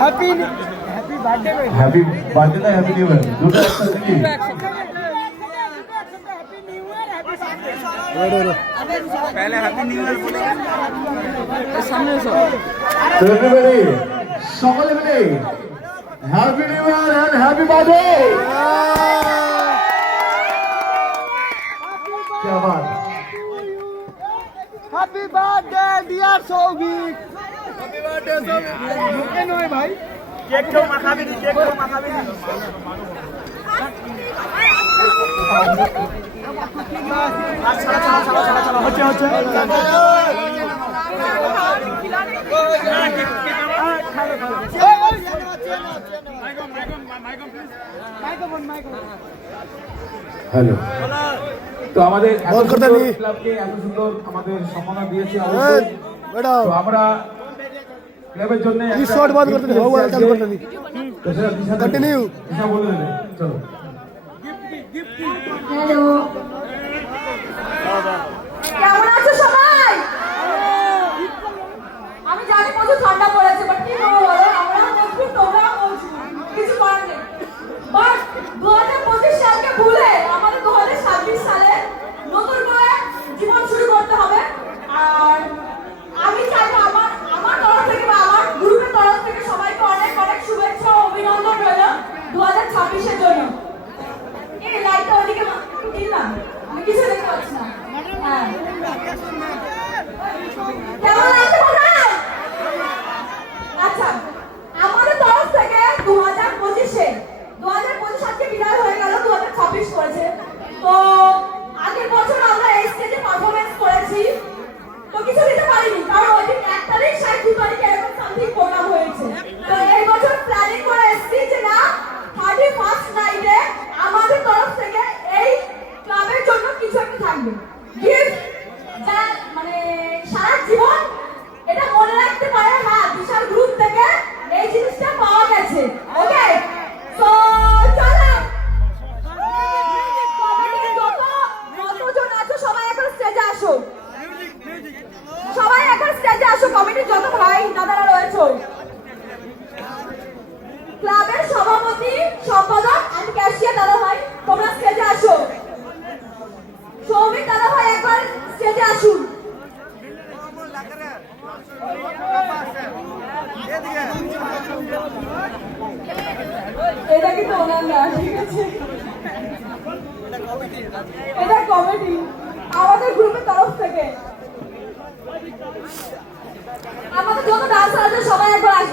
happy birthday না happy new ইয়ার দুটো पहले हैप्पी न्यू ईयर बोले সামনে এসো তো এভরিবডি সকলে মিলে happy new year and happy birthday কি বাত happy birthday dear Souvik happy birthday Souvik মুখে নয় ভাই কেক কেউ মাখাবি নি কেক কেউ মাখাবি নি হচ্ছে হ্যালো তো আমাদের ক্লাবকে এত সুন্দর আমাদের সম্মাননা দিয়েছে তো আমরা ক্লাবের জন্য শর্ট বাদ করতে দিই ওভার চালু করতে দিই কন্টিনিউ দিশা বলে দেবে চলো হ্যালো কেমন আছো সবাই আমি জানি প্রচুর ঠান্ডা পড়েছে বাট কি করবো বলো আমরা মজবুত তোমরা মজবুত কিছু করার নেই বাট 2025 সালকে ভুলে আমাদের 2026 সালে নতুন করে জীবন শুরু করতে হবে আর আমি চাইবো আমার তরফ থেকে বা আমার গ্রুপের তরফ থেকে সবাইকে অনেক অনেক শুভেচ্ছা ও অভিনন্দন রইল 2026 এর জন্য এই লাইটটা ওদিকে দিন না আমি কিছু দেখতে পাচ্ছি না হ্যাঁ কেমন আছে সবাই আচ্ছা আমাদের তরফ থেকে 2025 আজকে বিদায় হয়ে গেল 2026 করেছে তো আগের বছর আমরা এই স্টেজে পারফরম্যান্স করেছি তো কিছু দিতে পারিনি কারণ ওই দিন 1 তারিখ 2 তারিখে এরকম সামথিং প্রোগ্রাম হয়েছে তো এই বছর প্ল্যানিং করে এসেছি যে না 31st নাইটে আমাদের তরফ থেকে এই ক্লাবের জন্য কিছু একটা থাকবে গিফট যা মানে সারা জীবন এটা মনে রাখতে পারে হ্যাঁ বিশাল গ্রুপ থেকে এই জিনিসটা পাওয়া গেছে ওকে তো চলো যতজন আছো সবাই এখন স্টেজে আসো সবাই এখন স্টেজে আসো কমিটির যত ভাই দাদারা রয়েছে ক্লাবের সভাপতি সম্পাদক এন্ড ক্যাশিয়ার দাদা ভাই তোমরা স্টেজে আসো সৌমিক দাদা ভাই একবার স্টেজে আসুন এটা কিন্তু ওনার না ঠিক আছে এটা কমিটি আমাদের গ্রুপের তরফ থেকে আমাদের যত ডান্সার আছে সবাই একবার